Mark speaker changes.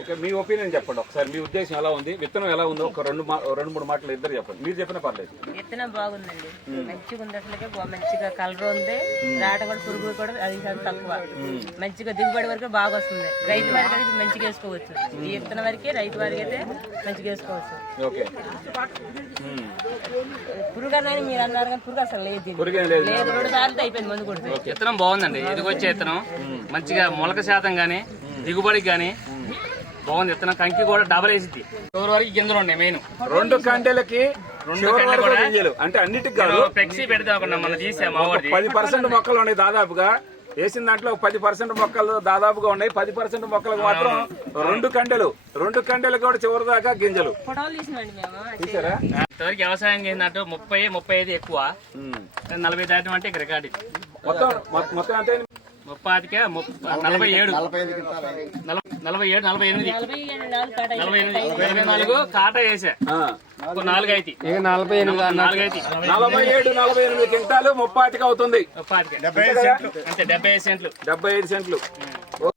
Speaker 1: ఇక మీ ఒపీనియన్ చెప్పండి ఒకసారి, మీ ఉద్దేశం ఎలా ఉంది, విత్తనం ఎలా ఉందో ఒక రెండు మూడు మాటలు ఇద్దరు చెప్పండి. మీరు చెప్పినా పర్లేదు.
Speaker 2: విత్తనం బాగుందండి, మంచిగా ఉంది. అసలుకే మంచిగా కలర్ ఉంది, రాట కూడా పురుగు కూడా అది తక్కువ, మంచిగా దిగుబడి వరకు బాగా వస్తుంది. రైతు వారికి అయితే మంచిగా వేసుకోవచ్చు. ఈ విత్తనం వరకే రైతు వారికి అయితే మంచిగా వేసుకోవచ్చు.
Speaker 1: ఓకే.
Speaker 2: పురుగు అని మీరు అన్నారు కానీ పురుగు అసలు లేదు,
Speaker 1: పురుగేం లేదు.
Speaker 2: 2 సార్లు అయిపోయింది మందు కొడితే.
Speaker 3: విత్తనం బాగుందండి, ఎదిగొచ్చే విత్తనం మంచిగా మొలక శాతం గానీ దిగుబడికి గానీ బాగుంది. విత్తనం కంకి కూడా డబల్ వేసింది. చివరి వరకు గింజలు ఉన్నాయి. మెయిన్
Speaker 1: 2 కండెలకి గింజలు అంటే అన్నిటికి కాదు.
Speaker 3: ఫ్లెక్సీ పెడతాం మనం తీసాము.
Speaker 1: 10% మొక్కలు ఉన్నాయి దాదాపుగా. వేసిన దాంట్లో 10% మొక్కలు దాదాపుగా ఉన్నాయి. 10% మొక్కలకు మాత్రం 2 కండెలు కూడా చివరి దాకా గింజలు
Speaker 2: ఫోటోలు తీసినామండి మేము.
Speaker 1: చూసారా?
Speaker 3: ఇంతవరకు వ్యవసాయం చేసినట్టు 30-35 ఎక్కువ, 40 దాటం అంటే ఇక్కడ రికార్డు.
Speaker 1: మొత్తం అంటే
Speaker 3: 47 44 కాటా వేసా. 4 అయితే
Speaker 1: 47 క్వింటాలు 30 అవుతుంది.
Speaker 3: 30 అంతే 75 సెంట్లు.